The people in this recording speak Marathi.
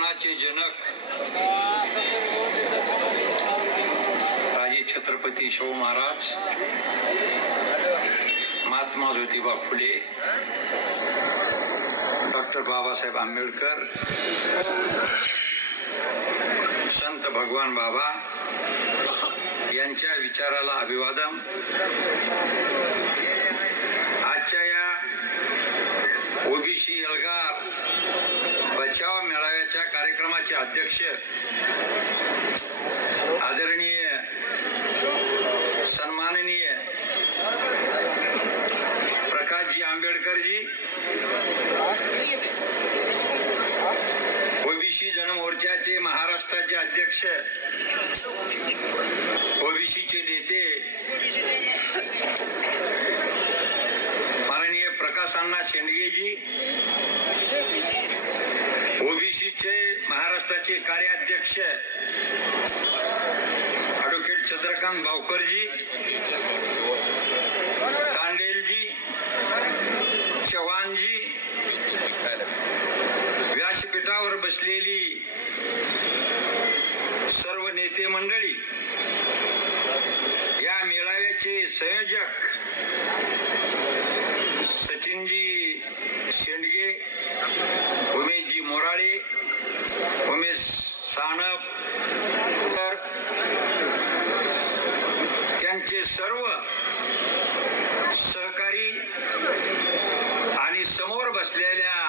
राजकारणाचे जनक. राजे छत्रपती शिव महाराज महात्मा ज्योतिबा फुले डॉक्टर बाबासाहेब आंबेडकर संत भगवान बाबा यांच्या विचाराला अभिवादन. बचाव मेळाव्याच्या कार्यक्रमाचे अध्यक्ष, आदरणीय, सन्माननीय प्रकाशजी आंबेडकरजी, ओबीसी जनमोर्चाचे महाराष्ट्राचे अध्यक्ष, ओबीसीचे नेते, माननीय प्रकाश अण्णा शेंडगेजी ट्रस्टचे कार्याध्यक्ष ॲडव्होकेट चंद्रकांत भावकरजी तांडेलजी चव्हाणजी व्यासपीठावर बसलेली सर्व नेते मंडळी या मेळाव्याचे संयोजक तर त्यांचे सर्व सहकारी आणि समोर बसलेल्या